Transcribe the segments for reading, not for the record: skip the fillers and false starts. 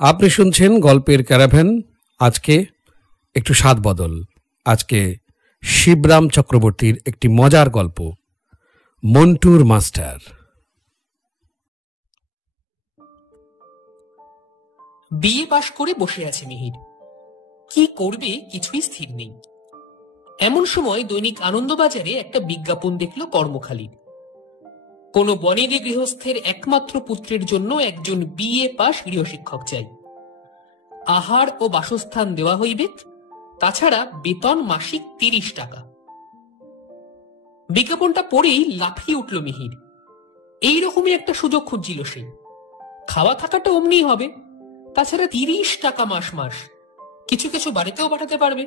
আপনি শুনছেন গল্পের ক্যারাভ্যান। আজকে একটু স্বাদ বদল। আজকে শিবরাম চক্রবর্তীর একটি মজার গল্প, মন্টুর মাস্টার। বিএ পাশ করে বসে আছে মিহির। কি করবে কিছুই স্থির নেই। এমন সময় দৈনিক আনন্দবাজারে একটা বিজ্ঞাপন দেখল কর্মখালির। কোন বনেদি গৃহস্থের একমাত্র পুত্রের জন্য একজন বিএ পাশ গৃহশিক্ষক চাই। আহার ও বাসস্থান দেওয়া হইবে, তাছাড়া বেতন মাসিক ৩০ টাকা। বিজ্ঞাপনটা পড়েই লাফিয়ে উঠল মিহির। এইরকমই একটা সুযোগ খুঁজছিল সে। খাওয়া থাকাটা অমনি হবে, তাছাড়া ৩০ টাকা মাস মাস। কিছু কিছু বাড়িতেও পাঠাতে পারবে,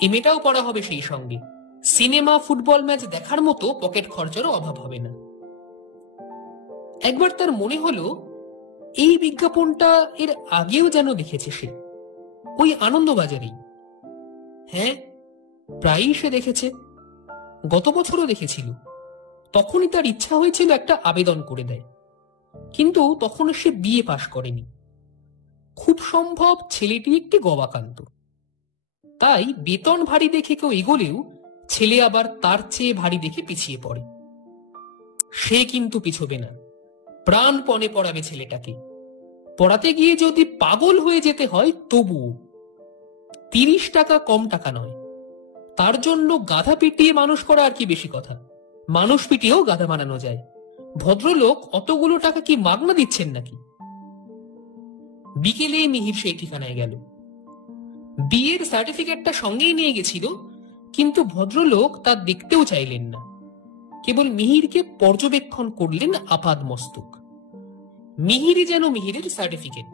এমএটাও পড়া হবে সেই সঙ্গে। সিনেমা ফুটবল ম্যাচ দেখার মতো পকেট খরচারও অভাব হবে না। একবার তার মনে হলো এই বিজ্ঞাপনটা এর আগেও যেন দেখেছে সে, ওই আনন্দবাজারেই। হ্যাঁ, প্রায়ই সে দেখেছে। গত বছরও দেখেছিল। তখনই তার ইচ্ছা হয়েছিল একটা আবেদন করে দেয়, কিন্তু তখন সে বিএ পাশ করেনি। খুব সম্ভব ছেলেটি একটি গবাকান্ত। তাই বেতন ভারী দেখে কেউ এগোলেও ছেলে আবার তার চেয়ে ভারী দেখে পিছিয়ে পড়ে। সে কিন্তু পিছবে না, প্রাণপণে পড়াবে ছেলেটাকে। পড়াতে গিয়ে যদি পাগল হয়ে যেতে হয় তবুও। ৩০ টাকা কম টাকা নয়। তার জন্য গাধা পিটিয়ে মানুষ করা আর কি বেশি কথা। মানুষ পিটিয়েও গাধা বানানো যায়। ভদ্রলোক অতগুলো টাকা কি মাগনা দিচ্ছেন নাকি? বিকেলে মিহির সেই ঠিকানায় গেল। বিয়ের সার্টিফিকেটটা সঙ্গেই নিয়ে গেছিল, কিন্তু ভদ্রলোক তা দেখতেও চাইলেন না। কেবল মিহিরকে পর্যবেক্ষণ করলেন আপাদ মস্তক। মিহিরই যেন মিহিরের সার্টিফিকেট।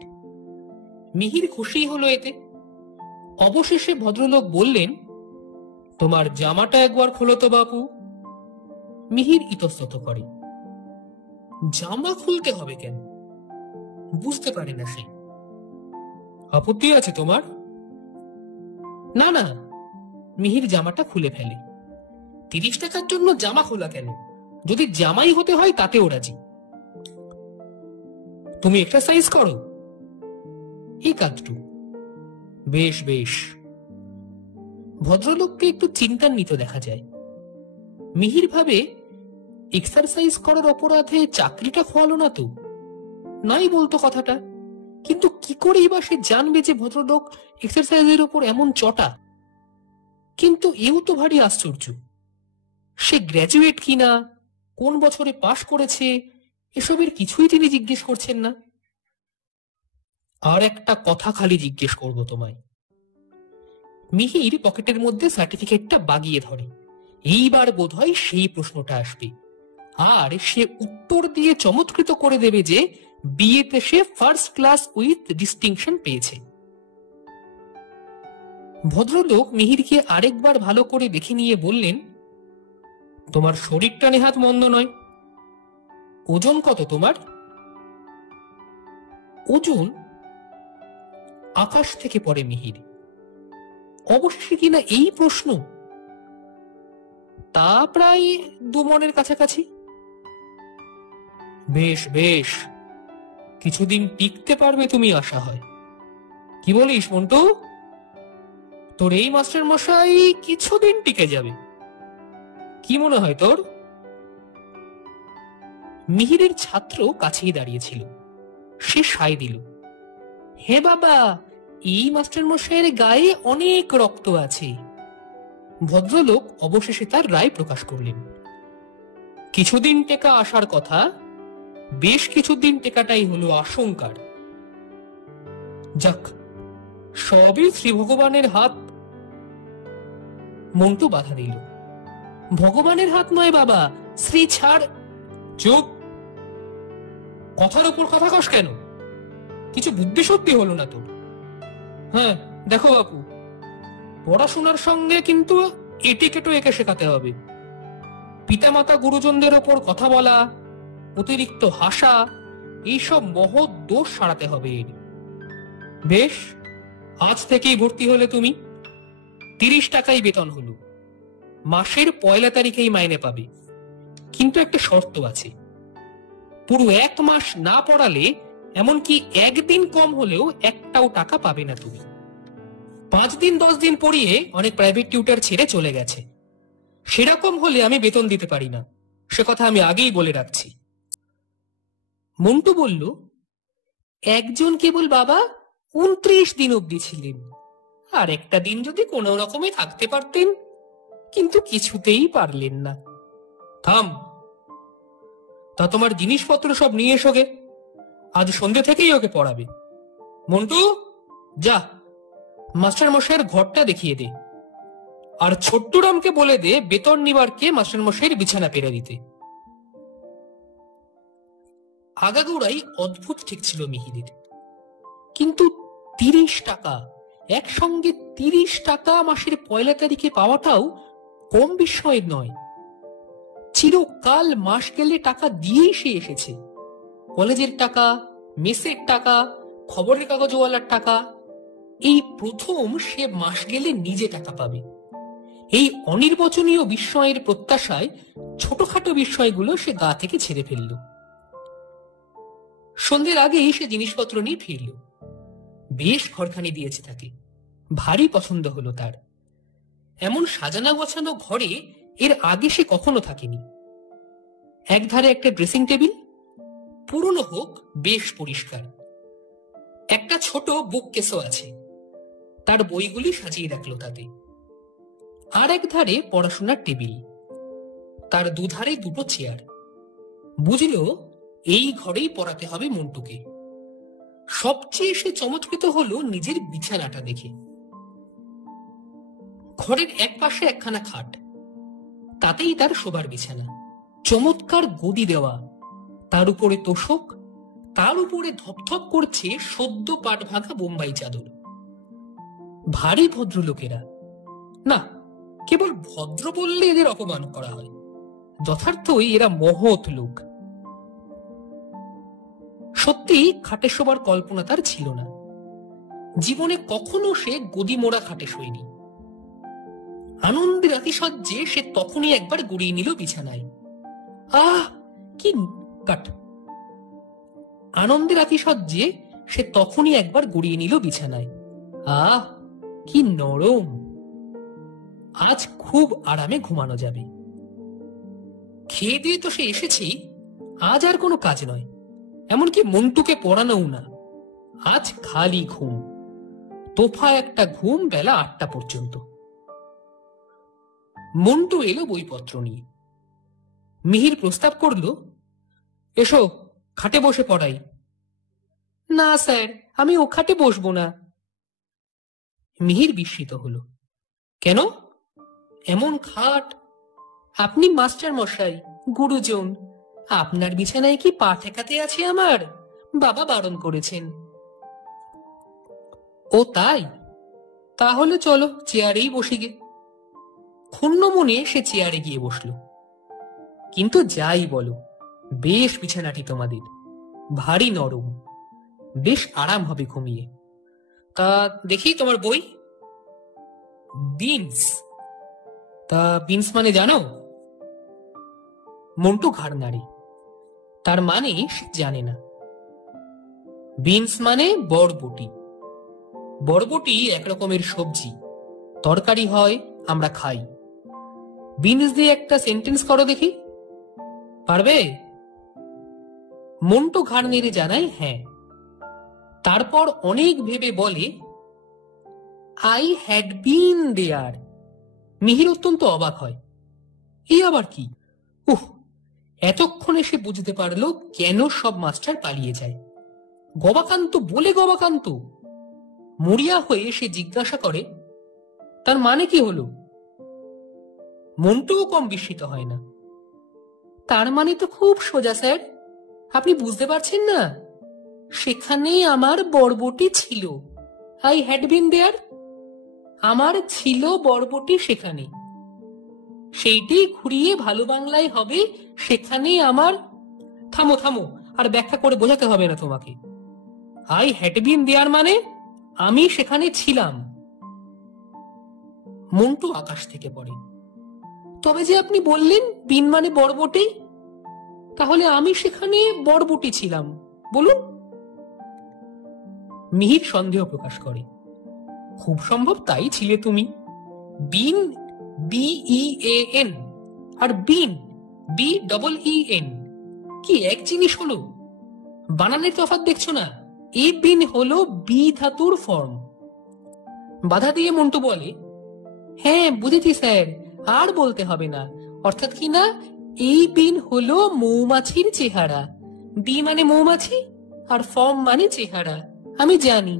মিহির খুশি হলো এতে। অবশেষে ভদ্রলোক বললেন, তোমার জামাটা একবার খোলো তো বাপু। মিহির ইতস্তত করে। জামা খুলতে হবে কেন? বুঝতে পারে না সে। আপত্তি আছে তোমার? না না। মিহির জামাটা খুলে ফেলে। ৩০ টাকার জন্য জামা খোলা কেন? যদি জামাই হতে হয় তাতেও রাজি। তুমি এক্সারসাইজ করো? এই কাজটু। বেশ বেশ। ভদ্রলোককে একটু চিন্তান্বিত দেখা যায়। মিহির ভাবে, এক্সারসাইজ করার অপরাধে চাকরিটা খোয়ালো না তো? নাই বলতো কথাটা, কিন্তু কি করেই বা সে জানবে যে ভদ্রলোক এক্সারসাইজের উপর এমন চটা? কিন্তু এও তো ভারী আশ্চর্য। সে গ্র্যাজুয়েট কিনা, কোন বছরে পাশ করেছে, এসবের কিছুই তিনি জিজ্ঞেস করছেন না। আর একটা কথা খালি জিজ্ঞেস করব তোমায়। মিহির পকেটের মধ্যে সার্টিফিকেটটা বাগিয়ে ধরে। এইবার বোধহয় সেই প্রশ্নটা আসবে, আর সে উত্তর দিয়ে চমৎকৃত করে দেবে যে বিয়েতে সে ফার্স্ট ক্লাস উইথ ডিস্টিংশন পেয়েছে। ভদ্রলোক মিহিরকে আরেকবার ভালো করে দেখে নিয়ে বললেন, তোমার শরীরটা নেহাত মন্দ নয়। ওজন কত তোমার? ওজন? আকাশ থেকে পড়ে মিহির। অবশেষে কিনা এই প্রশ্ন। তা প্রায় ২ মণের কাছাকাছি। বেশ বেশ, কিছুদিন টিকতে পারবে তুমি আশা হয়। কি বলিস মন্টু? তোর এই মাস্টার মশাই কিছুদিন টিকে যাবে। কি মনে হয় তোর? মিহিরের ছাত্র কাছেই দাঁড়িয়েছিল। সে সায় দিল, হে বাবা, এই মাস্টার মশাইয়ের গায়ে অনেক রক্ত আছে। ভদ্রলোক অবশেষে তার রায় প্রকাশ করলেন। কিছুদিন টেকা আসার কথা, বেশ কিছুদিন টেকাটাই হলো আশঙ্কার। যাক, সবই শ্রী ভগবানের হাত। মন্টু বাধা দিল, ভগবানের হাত নয় বাবা, শ্রী ছাড়। চুপ! কথার উপর কথা কস কেন? কিছু বুদ্ধি সত্যি হলো না তোর? হ্যাঁ দেখো বাপু, পড়াশোনার সঙ্গে কিন্তু এটিকেটও একে শেখাতে হবে। পিতামাতা গুরুজনদের ওপর কথা বলা, অতিরিক্ত হাসা, এইসব মহৎ দোষ সারাতে হবে এর। বেশ, আজ থেকেই ভর্তি হলে তুমি। ৩০ টাকাই বেতন হলো। মাসের ১ তারিখেই মাইনে পাবে, কিন্তু একটা শর্ত আছে। পুরো ১ মাস না পড়ালে এমনকি একদিন কম হলেও একটাও টাকা পাবে না তুমি। 5 দিন 10 দিন পড়িয়ে অনেক প্রাইভেট টিউটর ছেড়ে চলে গেছে। সেরকম হলে আমি বেতন দিতে পারি না, সে কথা আমি আগেই বলে রাখছি। মন্টু বলল, একজন কেবল বাবা 29 দিন অবধি ছিলেন, আর একটা দিন যদি কোনো রকমে থাকতে পারতেন, কিন্তু কিছুতেই পারলেন না। থাম, তা তোমার জিনিসপত্র সব নিয়ে এসো গে, আজ সন্ধ্যে থেকেই ওকে পড়াবে। মন্টু, যা মাস্টার মশাইয়ের ঘরটা দেখিয়ে দে, আর ছোট্টুরামকে বলে দে বেতন নিবারকে মাস্টার মশাইয়ের বিছানা পেরে দিতে। আগাগোড়াই অদ্ভুত ঠিক ছিল মিহিরের, কিন্তু 30 টাকা, একসঙ্গে 30 টাকা মাসের 1 তারিখে পাওয়াটাও কম বিস্ময়ের নয়। চিরকাল মাস গেলে টাকা দিয়েই সে এসেছে, কলেজের টাকা, মেসের টাকা, খবরের কাগজওয়ালার টাকা। এই প্রথম সে মাস গেলে নিজে টাকা পাবে। এই অনির্বচনীয় বিস্ময়ের প্রত্যাশায় ছোটখাটো বিষয়গুলো সে গা থেকে ছেড়ে ফেলল। সন্ধ্যের আগেই সে জিনিসপত্র নিয়ে ফিরল। বেশ ঘরখানি দিয়েছে তাকে, ভারী পছন্দ হলো তার। এমন সাজানো গোছানো ঘরে এর আগে সে কখনো থাকেনি। একধারে একটা ড্রেসিং টেবিল, পুরনো হোক বেশ পরিষ্কার। একটা ছোট বুক কেসও আছে, তার বইগুলি সাজিয়ে রাখলো তাতে। আর এক ধারে পড়াশোনার টেবিল, তার দুধারে দুটো চেয়ার। বুঝলো এই ঘরেই পড়াতে হবে মন্টুকে। সবচেয়ে সে চমৎকৃত হলো নিজের বিছানাটা দেখে। ঘরের এক পাশে একখানা খাট, তাতেই তার শোবার বিছানা, চমৎকার গদি দেওয়া, তার উপরে তোষক, তার উপরে ধপধপ করছে সদ্য পাট ভাঙা বোম্বাই চাদর। ভারী ভদ্রলোকেরা, না কেবল ভদ্র বললে এদের অপমান করা হয়, যথার্থই এরা মহৎ লোক। সত্যি খাটে শোবার কল্পনা তার ছিল না। জীবনে কখনো সে গদি মোড়া খাটে শোয়নি। আনন্দের আতিশয্যে সে তখনই একবার গড়িয়ে নিল বিছানায়। আহ কি কাট! আনন্দের আতিশয্যে সে তখনই একবার গড়িয়ে নিল বিছানায়। আহ কি নরম! আজ খুব আরামে ঘুমানো যাবে। খেয়ে দিয়ে তো সে এসেছি, আজ আর কোনো কাজ নয়, এমনকি মন্টুকে পড়ানোও না। আজ খালি ঘুম, তোফা একটা ঘুম বেলা 8টা পর্যন্ত। মন্টু এলো বইপত্র নিয়ে। মিহির প্রস্তাব করলো, এসো খাটে বসে পড়াই। না স্যার, আমি ও খাটে বসবো না। মিহির বিস্মিত হলো। কেন? এমন খাট! আপনি মাস্টার মশাই, গুরুজন, আপনার বিছানায় কি পা ঠেকাতে আছে আমার? বাবা বারণ করেছেন। ও তাই? তাহলে চলো চেয়ারেই বসি গে। ক্ষুণ্ণ মনে সে চেয়ারে গিয়ে বসল। কিন্তু যাই বলো, বেশ বিছানাটি তোমাদের, ভারী নরম, বেশ আরাম হবে ঘুমিয়ে। তা দেখি তোমার বই। বিনস? তা বিনস মানে জানো? মন্টু ঘাড় নাড়ে। তার মানে সে জানে না। বিনস মানে বরবটি। বরবটি এক রকমের সবজি, তরকারি হয়, আমরা খাই। বিনস দিয়ে একটা সেন্টেন্স করো দেখি, পারবে? মন্টু ঘাড় নেড়ে জানায় হ্যাঁ। তারপর অনেক ভেবে বলে, আই হ্যাড বিন দেয়ার। মিহির অত্যন্ত অবাক হয়, এই আবার কি? উহ, এতক্ষণে সে বুঝতে পারলো কেন সব মাস্টার পালিয়ে যায়। গবাকান্ত বলে গবাকান্ত। মরিয়া হয়ে সে জিজ্ঞাসা করে, তার মানে কি হলো? মন্টুও কম বিস্মিত হয় না। তার মানে তো খুব সোজা স্যার, আপনি বুঝতে পারছেন না? সেখানে আমার বরবটি ছিল। আই হ্যাড বিন দেয়ার। আমার ছিল বরবটি সেখানে, সেইটাই ঘুরিয়ে ভালো বাংলায় হবে সেখানে আমার। থামো থামো, আর ব্যাখ্যা করে বোঝাতে হবে না তোমাকে। আই হ্যাড বিন দেয়ার মানে আমি সেখানে ছিলাম। মন্টু আকাশ থেকে পড়ে। তবে যে আপনি বললেন বিন মানে বরবটি, তাহলে আমি সেখানে বরবটি ছিলাম, বলুন। মিহির সন্দেহ প্রকাশ করে। খুব সম্ভব তাই ছিলে তুমি। বিন, BEAN, আর বিন, BEEN কি এক জিনিস হলো? বানানের তফাৎ দেখছো না? এই বিন হলো বি ধাতুর ফর্ম। বাধা দিয়ে মন্টু বলে, হ্যাঁ বুঝেছি স্যার, আর বলতে হবে না। অর্থাৎ কি না, এই বিন হলো মৌমাছির চেহারা। বি মানে মৌমাছি আর ফর্ম মানে চেহারা। আমি জানি।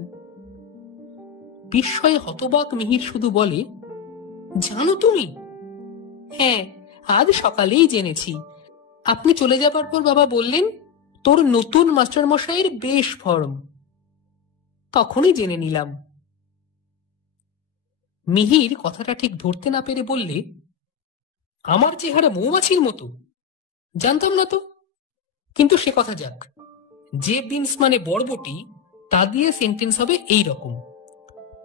বিস্ময়ে হতবাক মিহির শুধু বলে, জানো তুমি? হ্যাঁ, আজ সকালেই জেনেছি। আপনি চলে যাবার পর বাবা বললেন, তোর নতুন মাস্টার মশাইয়ের বেশ ফর্ম। তখনই জেনে নিলাম। মিহির কথাটা ঠিক ধরতে না পেরে বললে, আমার চেহারা মৌমাছির মতো? জানতাম না তো। কিন্তু সে কথা যাক। যে বিনস মানে বরবটি, তা দিয়ে সেন্টেন্স হবে এই রকম,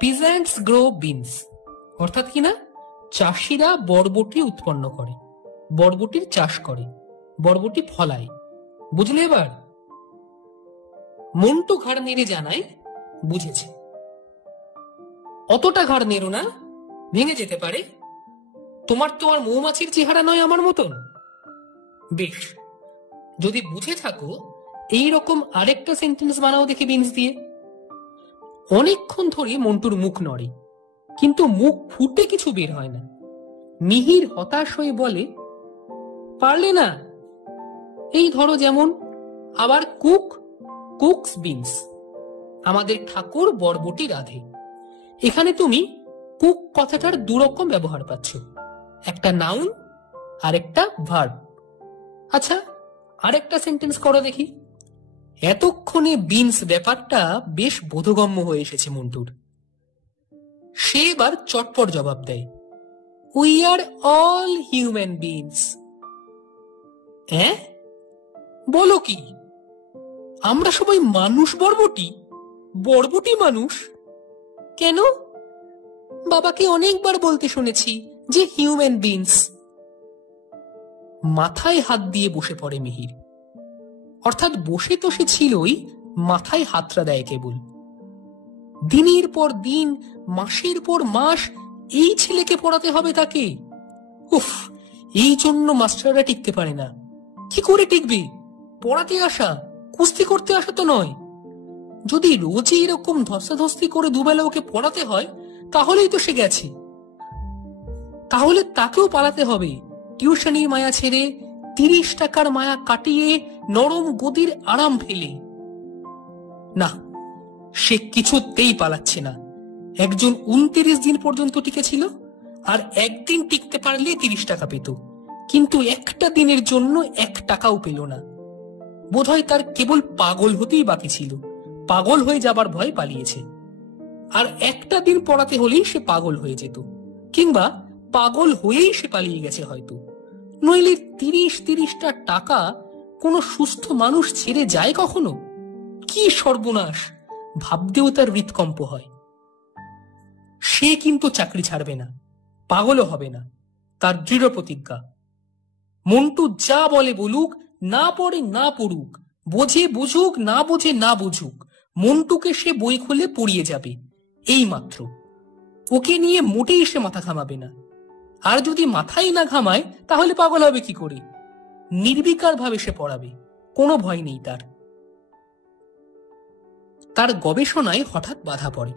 পিজেন্টস গ্রো বিনস। অর্থাৎ কিনা, চাষিরা বরবটি উৎপন্ন করে, বরবটির চাষ করে, বরবটি ফলায়। বুঝলে এবার? মন্টু ঘাড় নেড়ে জানায়, বুঝেছে। অতটা ঘাড় নেড়ো না, ভেঙে যেতে পারে। তোমার তো আর মৌমাছির চেহারা নয় আমার মতন। বেশ, যদি বুঝে থাকো, এই রকম আরেকটা সেন্টেন্স বানাও দেখি বিনস দিয়ে। অনেকক্ষণ ধরে মন্টুর মুখ নড়ে, কিন্তু মুখ ফুটে কিছু বের হয় না। মিহির হতাশ হয়ে বলে, পারলে না? এই ধরো যেমন, আবার কুকস বিনস, আমাদের ঠাকুর বরবটি রাধে। এখানে তুমি কুক কথাটার দুরকম ব্যবহার পাচ্ছ, একটা নাউন আর একটা ভার্ব। আচ্ছা, আরেকটা সেন্টেন্স করো দেখি। এতক্ষণে বিনস ব্যাপারটা বেশ বোধগম্য হয়ে এসেছে মন্টুর। সে এবার চটপট জবাব দেয়, we are all human beans. হ্যাঁ, বলো কি? আমরা সবাই মানুষ বরবটি? বরবটি মানুষ? কেন? বাবাকে অনেকবার বলতে শুনেছি যে হিউম্যান বিনস। মাথায় হাত দিয়ে বসে পড়ে মিহির। অর্থাৎ বসে তো সে ছিলই, মাথায় হাতটা দেয় কেবল। দিনের পর দিন, মাসের পর মাস এই ছেলেকে পড়াতে হবে তাকে। উফ, এই জন্য মাস্টাররা টিকতে পারে না। কি করে টিকবে? পড়াতে আসা, কুস্তি করতে আসা তো নয়। যদি রোজই এরকম ধস্তাধস্তি করে দুবেলা ওকে পড়াতে হয়, তাহলেই তো সে গেছে। তাহলে তাকেও পালাতে হবে টিউশনির মায়া ছেড়ে, 30 টাকার মায়া কাটিয়ে, নরম গদির আরাম ফেলে। না, সে কিছুতেই পালাচ্ছে না। একজন 29 দিন পর্যন্ত টিকেছিল, আর একদিন টিকতে পারলে 30 টাকা পেত, কিন্তু একটা দিনের জন্য 1 টাকাও পেল না। বোধহয় তার কেবল পাগল হতেই বাকি ছিল। পাগল হয়ে যাবার ভয় পালিয়েছে। আর একটা দিন পড়াতে হলেই সে পাগল হয়ে যেত, কিংবা পাগল হয়েই সে পালিয়ে গেছে হয়তো। নইলে 30টা টাকা কোনো সুস্থ মানুষ ছেড়ে যায় কখনো? কি সর্বনাশ! ভাবতেও তার হৃৎকম্প হয়। সে কিন্তু চাকরি ছাড়বে না, পাগলও হবে না, তার দৃঢ় প্রতিজ্ঞা। মন্টু যা বলে বলুক, না পড়ে না পড়ুক, বোঝে বুঝুক, না বোঝে না বুঝুক, মন্টুকে সে বই খুলে পড়িয়ে যাবে, এই মাত্র। ওকে নিয়ে মোটেই সে মাথা ঘামাবে না। আর যদি মাথাই না ঘামায়, তাহলে পাগল হবে কি করে? নির্বিকার ভাবে সে পড়াবে, কোনো ভয় নেই তার। তার গবেষণায় হঠাৎ বাধা পড়ে।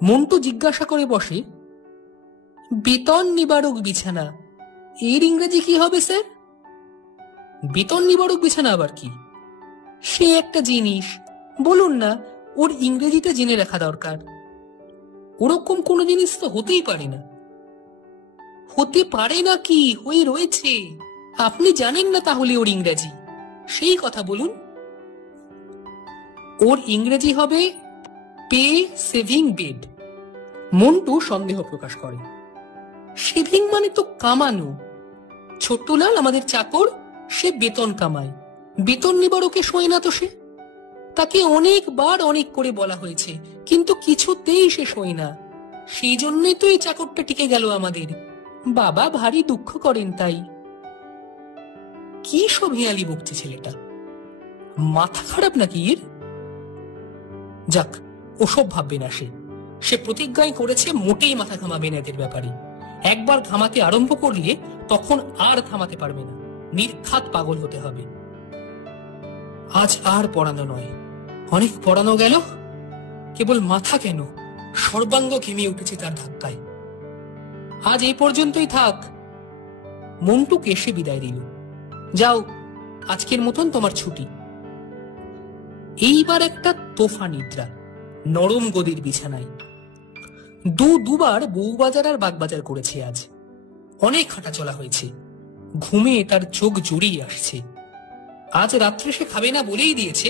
মন্টু জিজ্ঞাসা করে বসে, বেতন নিবারক বিছানা, এর ইংরেজি কি হবে স্যার? বেতন নিবারক বিছানা আবার কি? সে একটা জিনিস, বলুন না, ওর ইংরেজিটা জেনে রাখা দরকার। ওরকম কোন জিনিস তো হতেই পারে না। হতে পারে না কি, হয়ে রয়েছে। আপনি জানেন না তাহলে ওর ইংরেজি? সেই কথা বলুন। ওর ইংরেজি হবে পে সেভিং বেড। মন্টু সন্দেহ প্রকাশ করে। সেভিং মানে তো কামানো। ছোট্টলাল আমাদের চাকর, সে বেতন কামায়, বেতন নিবারকে শোয় না তো সে। তাকে অনেকবার অনেক করে বলা হয়েছে, কিন্তু কিছুতেই সে শোয় না। সেই জন্যই তো এই চাকরটা টিকে গেল আমাদের। বাবা ভারী দুঃখ করেন তাই। কি সব হেয়ালি বকছে ছেলেটা, মাথা খারাপ নাকি এর? যাক, ওসব ভাববে না। সে প্রতিজ্ঞাই করেছে মোটেই মাথা ঘামাবে না এদের ব্যাপারে। একবার ঘামাতে আরম্ভ করলে তখন আর থামাতে পারবে না, নির্ঘাত পাগল হতে হবে। আজ আর পড়ানো নয়, অনেক পড়ানো গেল। কেবল মাথা কেন, সর্বাঙ্গ ঘেমে উঠেছে তার ধাক্কায়। আজ এই পর্যন্তই থাক। মন্টুকে এসে বিদায় দিল। যাও, আজকের মতন তোমার ছুটি। এইবার একটা তোফা নিদ্রা, নরম গদির বিছানায়। দুবার বউবাজার আর বাগবাজার করেছে আজ। অনেক হাঁটা চলা হয়েছে, ঘুমে তার চোখ জড়িয়ে আসছে। আজ রাত্রে সে খাবে না বলেই দিয়েছে।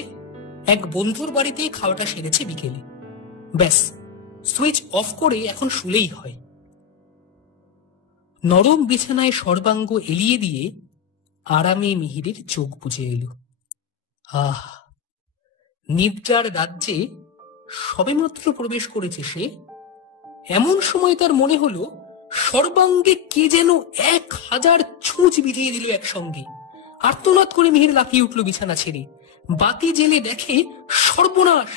এক বন্ধুর বাড়িতে খাওয়াটা সেরেছে বিকেলে। ব্যাস, সুইচ অফ করে এখন শুলেই হয়। নরম বিছানায় সর্বাঙ্গ এলিয়ে দিয়ে আরামে মিহিরের চোখ বুজে এলো। আহ, নিদ্রার রাজ্যে সবেমাত্র প্রবেশ করেছে সে। এমন সময় তার মনে হলো সর্বাঙ্গে কে যেন 1000 ছুঁচ বিধিয়ে দিল একসঙ্গে। আর্তনাদ করে মিহির লাফিয়ে উঠল বিছানা ছেড়ে। বাতি জেলে দেখে সর্বনাশ,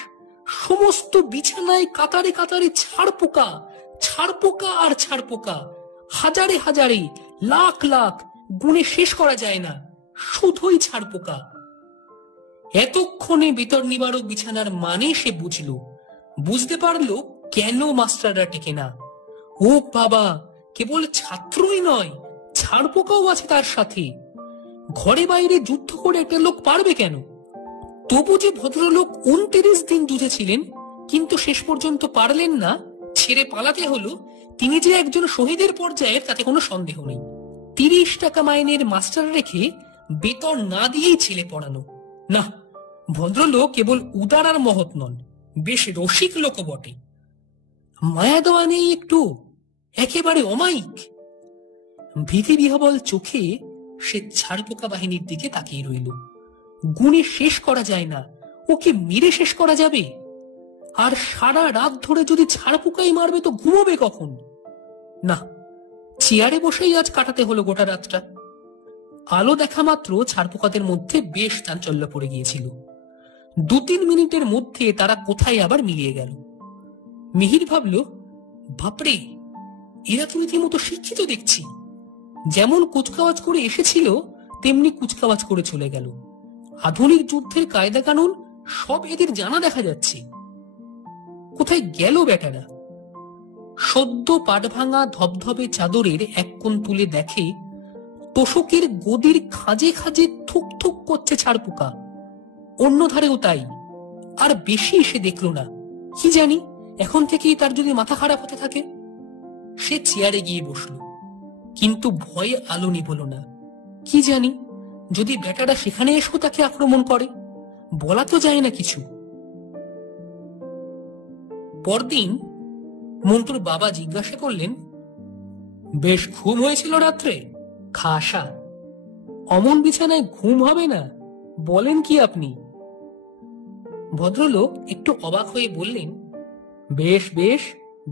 সমস্ত বিছানায় কাতারে কাতারে ছাড়পোকা, ছাড়পোকা আর ছাড়পোকা। হাজারে হাজারে, লাখ লাখ, গুণে শেষ করা যায় না, শুধুই ছাড়পোকা। এতক্ষণে বেতর নিবারক বিছানার মানে সে বুঝতে পারলো কেন মাস্টাররা টেকে না। ও বাবা, কেবল ছাত্রই নয়, ছাড়পোকাও আছে তার সাথে। ঘরে বাইরে যুদ্ধ করে একটা লোক পারবে কেন? তবু যে ভদ্রলোক 29 দিন যুঝেছিলেন, কিন্তু শেষ পর্যন্ত পারলেন না, ছেড়ে পালাতে হলো, তিনি যে একজন শহীদের পর্যায়ের তাতে কোনো সন্দেহ নেই। 30 টাকা মাইনের মাস্টার রেখে বেতন না দিয়েই ছেলে পড়ানো। না, ভদ্রলোক কেবল উদার আর মহৎ নন, বেশ রসিক লোক বটে। মায়া দেওয়া নেই একটু, একেবারে অমায়িক। ভীতি বিহবল চোখে সে ছাড়পোকা বাহিনীর দিকে তাকিয়ে রইল। গুণে শেষ করা যায় না, ওকে মেরে শেষ করা যাবে? আর সারা রাত ধরে যদি ছাড়পোকাই মারবে তো ঘুমোবে কখন? না, চেয়ারে বসেই আজ কাটাতে হলো গোটা রাতটা। আলো দেখা মাত্র ছাড়পোকাদের মধ্যে বেশ চাঞ্চল্য পড়ে গিয়েছিল। 2-3 মিনিটের মধ্যে তারা কোথায় আবার মিলিয়ে গেল। মিহির ভাবল, বাপরে, এরা তো রীতিমতো শিক্ষিত দেখছি। যেমন কুচকাওয়াজ করে এসেছিল তেমনি কুচকাওয়াজ করে চলে গেল। আধুনিক যুদ্ধের কায়দা কানুন সব এদের জানা দেখা যাচ্ছে। কোথায় গেল বেটারা? সদ্য পাট ভাঙা ধবধবে চাদরের এক কোণ তুলে দেখে তোষকের গদির খাঁজে খাঁজে থুক থুক করছে ছাড়পোকা। অন্য ধারেও তাই। আর বেশি সে দেখল না। কি জানি, এখন থেকেই তার যদি মাথা খারাপ হতে থাকে। সে চেয়ারে গিয়ে বসল, কিন্তু ভয়ে আলো নিভল না। কি জানি, যদি বেটারা সেখানে এসেও তাকে আক্রমণ করে, বলা তো যায় না কিছু। পরদিন মন্টুর বাবা জিজ্ঞাসা করলেন, বেশ ঘুম হয়েছিল রাত্রে? খাসা। অমন বিছানায় ঘুম হবে না? বলেন কি আপনি? ভদ্রলোক একটু অবাক হয়ে বললেন, বেশ বেশ,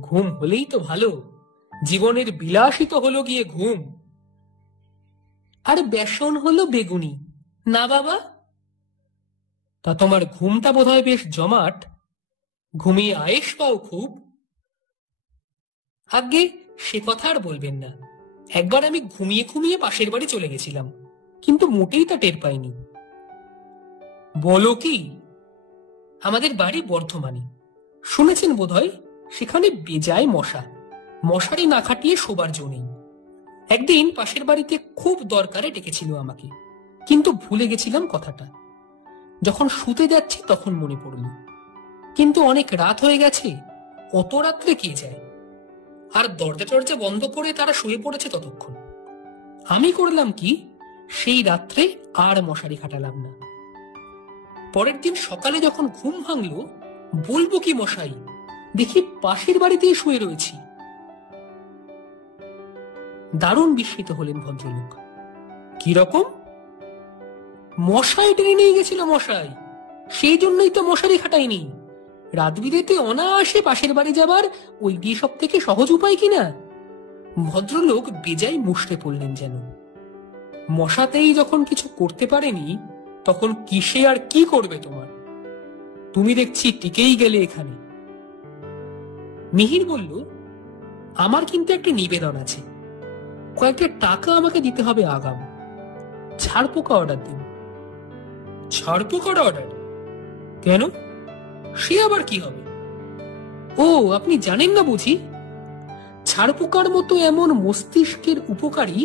ঘুম হলেই তো ভালো। জীবনের বিলাসই তো হলো গিয়ে ঘুম। আর বেসন হলো বেগুনি না বাবা? তা তোমার ঘুমটা বোধহয় বেশ জমাট, ঘুমিয়ে আয়েশ পাও খুব। আগে সে কথা আর বলবেন না। একবার আমি ঘুমিয়ে ঘুমিয়ে পাশের বাড়ি চলে গেছিলাম, কিন্তু মোটেই তা টের পাইনি। বলো কি? আমাদের বাড়ি বর্ধমানে, শুনেছেন বোধহয়। সেখানে বেজায় মশা, মশারি না খাটিয়ে শোবার জো নেই। একদিন পাশের বাড়িতে খুব দরকারে ডেকেছিল আমাকে, কিন্তু ভুলে গেছিলাম কথাটা। যখন শুতে যাচ্ছি তখন মনে পড়ল, কিন্তু অনেক রাত হয়ে গেছে, অত রাত্রে কে যায়? আর দরজা টরজা বন্ধ করে তারা শুয়ে পড়েছে ততক্ষণ। আমি করলাম কি, সেই রাত্রে আর মশারি খাটালাম না। পরের দিন সকালে যখন ঘুম ভাঙলো, বলবো কি মশাই, দেখি পাশের বাড়িতেই শুয়ে রয়েছি। দারুণ বিস্মিত হলেন ভদ্রলোক। কি রকম? মশাই টেনে নিয়ে গেছিল মশাই, সেই জন্যই তো মশারি খাটাইনি। রাত বিরেতে অনায়াসে পাশের বাড়ি যাবার ওইটি সব থেকে সহজ উপায় কিনা। ভদ্রলোক বেজায় মুষড়ে পড়লেন যেন। মশাতেই যখন কিছু করতে পারেনি, তখন কিসে আর কি করবে তোমার? তুমি দেখছি টিকেই গেলে এখানে। মিহির বলল, আমার কিন্তু একটা নিবেদন আছে, কয়েকটা টাকা আমাকে দিতে হবে আগাম। ছাড়পোকা অর্ডার দিন। ছাড়পোকার অর্ডার? কেন, সে আবার কি হবে? ও, আপনি জানেন না বুঝি? ছাড়পোকার মতো এমন মস্তিষ্কের উপকারী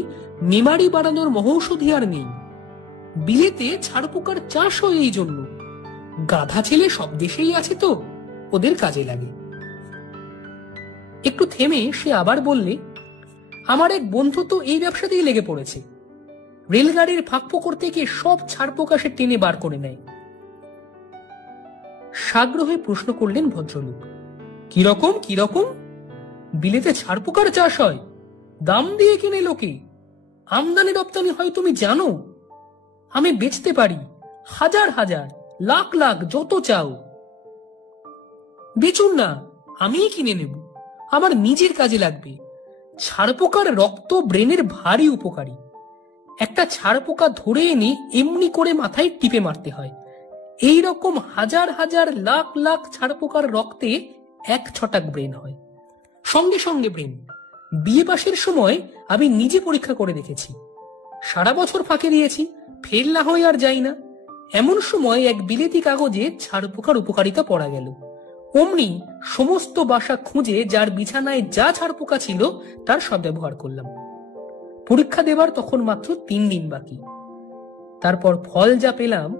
মেমারি বাড়ানোর মহৌষধি আর নেই। বিলেতে ছাড়পোকার চাষ হয় এই জন্য। গাধা ছেলে সব দেশেই আছে তো, ওদের কাজে লাগে। একটু থেমে সে আবার বললে, আমার এক বন্ধু তো এই ব্যবসাতেই লেগে পড়েছে। রেলগাড়ির ফাঁক ফোকর থেকে সব ছাড়পোকা সে টেনে বার করে নেয়। সাগ্রহে প্রশ্ন করলেন ভদ্রলোক, কিরকম কিরকম? বিলেতে ছাড়পোকার চাষ হয়, দাম দিয়ে কিনে লোকে, আমদানি রপ্তানি হয় তুমি জানো? আমি বেচতে পারি হাজার হাজার, লাখ লাখ, যত চাও। বেচুন না, আমিই কিনে নেব, আমার নিজের কাজে লাগবে। ছাড়পোকার রক্ত ব্রেনের ভারী উপকারী। একটা ছাড়পোকা ধরে এনে এমনি করে মাথায় টিপে মারতে হয়। এই রকম হাজার হাজার লাখ লাখ ছাড়পোকার রক্তে এক ছটাক ব্রেন হয়, সঙ্গে সঙ্গে ব্রেন। বিএ পাশের সময় আমি নিজে পরীক্ষা করে দেখেছি। সারা বছর ফাঁকে দিয়েছি, ফেল না হয়ে আর যাই না। এমন সময় এক বিলেতি কাগজে ছাড়পোকার উপকারিতা পড়া গেল। অমনি সমস্ত বাসা খুঁজে যার বিছানায় যা ছাড়পোকা ছিল তার সদ্ব্যবহার করলাম। পরীক্ষা দেবার তখন মাত্র 3 দিন বাকি। তারপর ফল যা পেলাম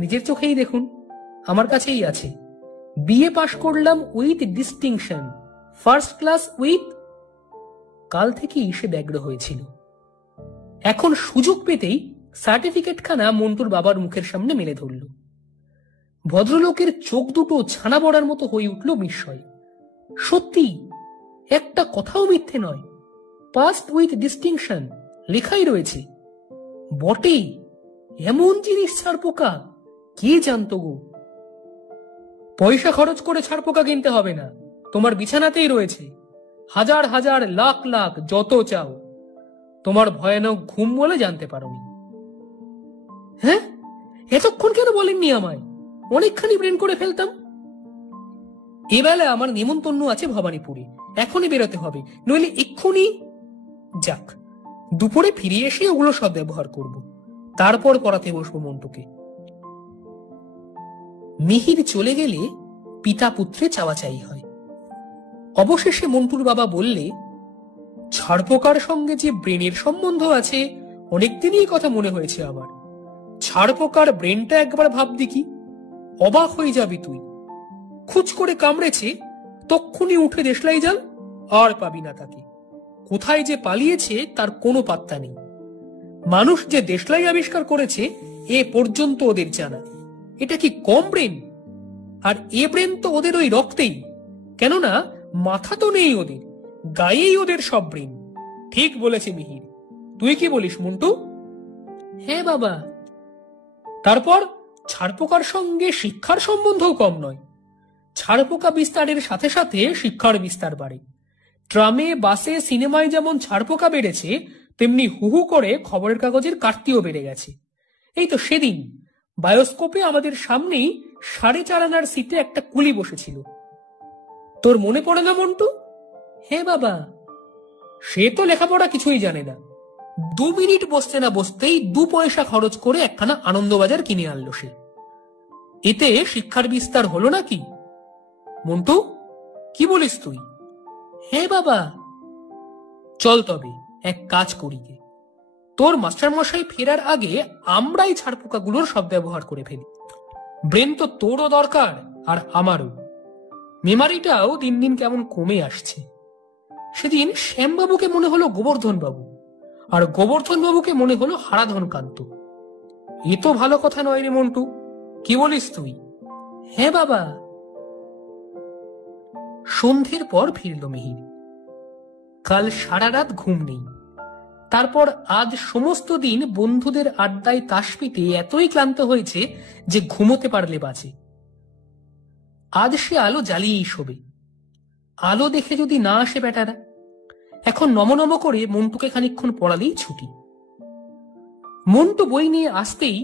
নিজের চোখেই দেখুন, আমার কাছেই আছে। বিএ পাশ করলাম with distinction, first class with. কাল থেকেই সে ব্যগ্র হয়েছিল। এখন সুযোগ পেতেই সার্টিফিকেট খানা মন্টুর বাবার মুখের সামনে মেলে ধরল। ভদ্রলোকের চোখ দুটো ছানা বড়ার মতো হয়ে উঠল বিস্ময়। সত্যি, একটা কথাও মিথ্যে নয়। পাস্ট উইথ ডিস্টিংশন লেখাই রয়েছে। বটে, এমন জিনিস ছাড়পোকা কে জানতো গো? পয়সা খরচ করে ছাড়পোকা কিনতে হবে না, তোমার বিছানাতেই রয়েছে, হাজার হাজার লাখ লাখ, যত চাও। তোমার ভয়ানক ঘুম বলে জানতে পারোনি। হ্যাঁ, এতক্ষণ কেন বলেননি আমায়? অনেকখানি ব্রেন করে ফেলতাম। এবেলা আমার নিমন্ত্রণ আছে ভবানীপুরে, এখনই বেরোতে হবে, নইলে এক্ষুনি। যাক, দুপুরে ফিরে এসে ওগুলো সব ব্যবহার করব, তারপর পড়াতে বসবো মন্টুকে। মিহির চলে গেলে পিতা পুত্রে চাওয়াচাই হয়। অবশেষে মন্টুর বাবা বললে, ছাড়পোকার সঙ্গে যে ব্রেনের সম্বন্ধ আছে অনেকদিনই কথা মনে হয়েছে আমার। ছাড়পোকার ব্রেনটা একবার ভাব দেখি, অবাক হয়ে যাবি তুই। খুচ করে কামড়েছে, তক্ষুনি উঠে দেশলাই যান, আর পাবি না তাকে। কোথায় যে পালিয়েছে তার কোনো পাত্তা নেই। মানুষ যে দেশলাই আবিষ্কার করেছে এ পর্যন্ত ওদের জানা। এটা কি কম ব্রেন? আর এ ব্রেন তো ওদের ওই রক্তেই, কেননা মাথা তো নেই ওদের, গায়েই ওদের সব ব্রেন। ঠিক বলেছে মিহির, তুই কি বলিস মন্টু? হ্যাঁ বাবা। তারপর ছাড়পোকার সঙ্গে শিক্ষার সম্বন্ধও কম নয়। ছাড়পোকা বিস্তারের সাথে সাথে শিক্ষার বিস্তার বাড়ে। ট্রামে, বাসে, সিনেমায় যেমন ছাড়পোকা বেড়েছে, তেমনি হুহু করে খবরের কাগজের কাটতিও বেড়ে গেছে। এই তো সেদিন বায়োস্কোপে আমাদের সামনেই 4.5 আনার সিটে একটা কুলি বসেছিল। তোর মনে পড়ে না মন্টু? হ্যাঁ বাবা। সে তো লেখাপড়া কিছুই জানে না। 2 মিনিট বসতে না বসতেই 2 পয়সা খরচ করে একখানা আনন্দবাজার কিনে আনলো সে। এতে শিক্ষার বিস্তার হলো নাকি মন্টু? কি বলিস তুই? হ্যাঁ বাবা। চল তবে এক কাজ করি গে, তোর মাস্টার মশাই ফেরার আগে আমরাই ছাড়পোকাগুলোর সব ব্যবহার করে ফেলি। ব্রেন তো তোরও দরকার আর আমারও। মেমারিটাও দিন দিন কেমন কমে আসছে। সেদিন শ্যামবাবুকে মনে হলো গোবর্ধন বাবু, আর গোবর্ধন বাবুকে মনে হলো হারাধন কান্ত। এ তো ভালো কথা নয় রে মন্টু, কি বলিস তুই? হ্যাঁ বাবা। সন্ধ্যের পর ফিরল মিহির। কাল সারা রাত ঘুম নেই। তারপর আজ সমস্ত দিন বন্ধুদের আড্ডায় তাস পিটে এতই ক্লান্ত হয়েছে যে ঘুমোতে পারলে বাঁচে। আজ সে আলো জ্বালিয়েই শোবে। আলো দেখে যদি না আসে বেটারা। এখন নমনম করে মন্টুকে খানিকক্ষণ পড়ালেই ছুটি। মন্টু বই নিয়ে আসতেই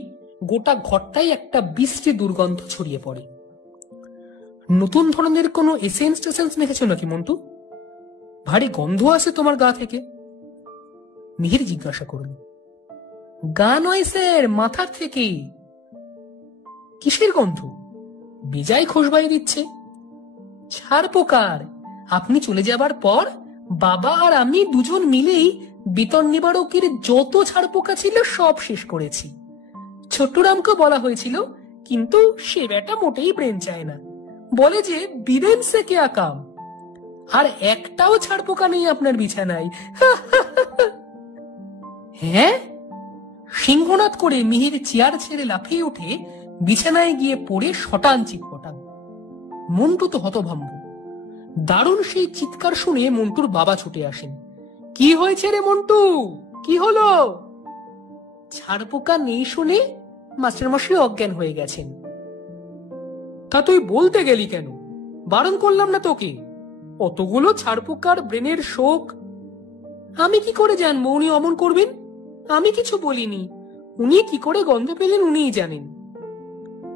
গোটা ঘরটাই একটা বিশ্রী দুর্গন্ধ ছড়িয়ে পড়ে। নতুন ধরনের কোনো এসেন্স টেসেন্স মেখেছো নাকি মন্টু? ভারী গন্ধ আসে তোমার গা থেকে। মিহির জিজ্ঞাসা করল। গা নয় স্যার, মাথার থেকে। কিসের গন্ধ? বেজায় খোশবাই দিচ্ছে। ছাড় পোকার। আপনি চলে যাবার পর বাবা আর আমি দুজন মিলেই বেতন নিবারকের যত ছাড় পোকা ছিল সব শেষ করেছি। ছোট্টরামকে বলা হয়েছিল, কিন্তু সে বেটা মোটেই ব্রেন চায় না, বলে যে বিরেন সে কেয়া কাম। আর একটাও ছাড় পোকা নেই আপনার বিছানায়। হ্যাঁ? সিংহনাদ করে মিহির চেয়ার ছেড়ে লাফিয়ে উঠে বিছানায় গিয়ে পড়ে শটান চিৎপটান। মন্টু তো হতভম্ব। দারুণ সেই চিৎকার শুনে মন্টুর বাবা ছুটে আসেন। কি হয়েছে রে মন্টু, কি হলো? ছাড় পোকা নেই শুনে মাস্টারমশাই অজ্ঞান হয়ে গেছেন। তা তুই বলতে গেলি কেন? বারণ করলাম না তোকে? অতগুলো ছাড় পোকার ব্রেনের শোক। আমি কি করে জানবো উনি অমন করবেন? আমি কিছু বলিনি। উনি কি করে গন্ধ পেলেন উনিই জানেন।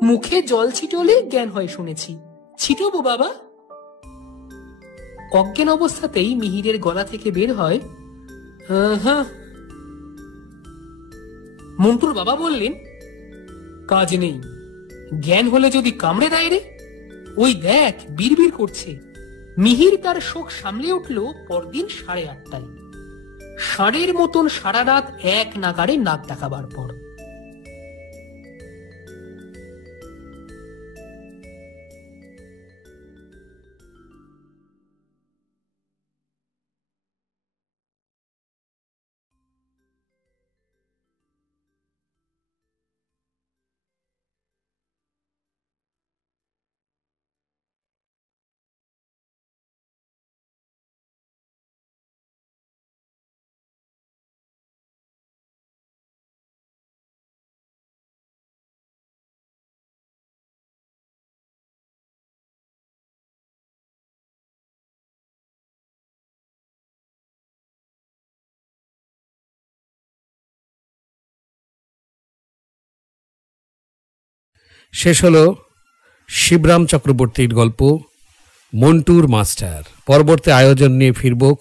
মুখে জল ছিটলে জ্ঞান হয় শুনেছি। ছিটবো বাবা? অজ্ঞান অবস্থাতেই মিহিরের গলা থেকে বের হয়, হ্যাঁ। মন্টুর বাবা বললেন, কাজ নেই, জ্ঞান হলে যদি কামড়ে দেয় রে। ওই দেখ বিড়বিড় করছে। মিহির তার শোক সামলে উঠল পরদিন 8:30টায়। ষাঁড়ের মতন সারা রাত এক নাগারে নাক ডাকাবার পর। শেষ হলো শিবরাম চক্রবর্তীর গল্প মন্টুর মাস্টার। পরবর্তী আয়োজন নিয়ে ফিরব